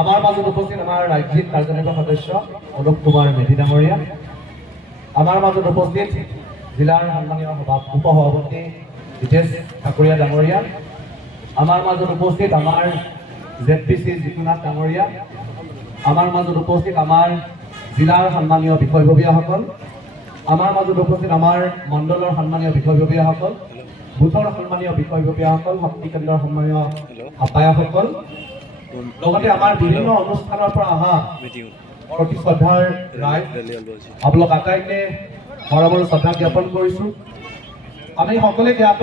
আমাৰ মাজত উপস্থিত আমাৰ ৰাজ্যিক কাৰ্যনিৰ্বাহক সদস্য অনুপ কুমাৰ মেধি ডাঙৰীয়া, আমাৰ মাজত উপস্থিত জিলাৰ সন্মানীয় উপসভাপতি হিতেশ ঠাকুৰীয়া ডাঙৰীয়া, আমাৰ মাজত উপস্থিত আমাৰ ZPC জিতুনাথ ডাঙৰীয়া, আমাৰ মাজত উপস্থিত আমাৰ জিলাৰ সন্মানীয় বিষয়ববীয়াসকল, আমাৰ মাজত উপস্থিত আমাৰ মণ্ডলৰ সন্মানীয় বিষয়ববীয়াসকল, বুথৰ সন্মানীয় বিষয়ববীয়াসকল, শক্তি কেন্দ্ৰৰ সন্মানীয় আহ্বায়কসকল, লগতে আমাৰ বিভিন্ন অনুষ্ঠানৰ পৰা অহা অতি শ্ৰদ্ধাৰ ৰাইজ, আপোনালোক আটাইকে মৰমৰ শ্ৰদ্ধা জ্ঞাপন কৰিছোঁ। আমি সকলোৱে জ্ঞাত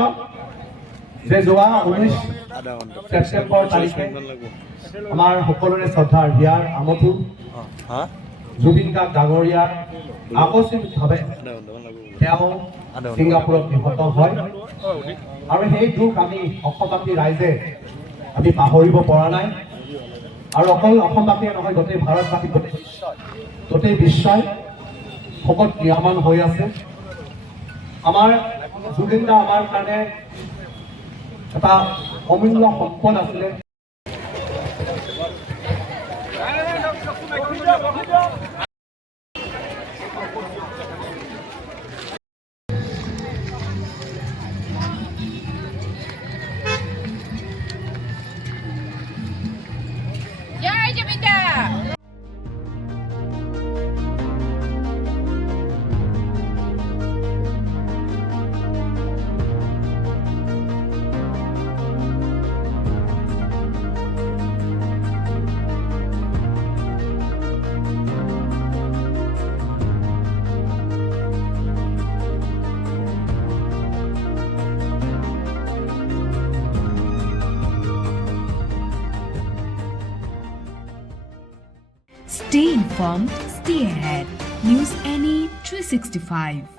যে যোৱা 19 ছেপ্টেম্বৰ তাৰিখে আমাৰ সকলোৰে শ্ৰদ্ধাৰ হিয়াৰ আমঠু জুবিন গাৰ্গ ডাঙৰীয়া আকস্মিকভাৱে তেওঁ ছিংগাপুৰত নিহত হয়, আৰু সেই দুখ আমি অসমবাসী ৰাইজে আমি পাহৰিব পৰা নাই। আৰু অকল অসমবাসীয়ে নহয়, গোটেই ভাৰতবাসী, গোটেই বিশ্বই শোকত ম্ৰিয়মান হৈ আছে। আমাৰ জুবিন দা আমাৰ কাৰণে এটা অমূল্য সম্পদ আছিলে। Jai Jabinda! Stay informed, stay ahead. News NE 365.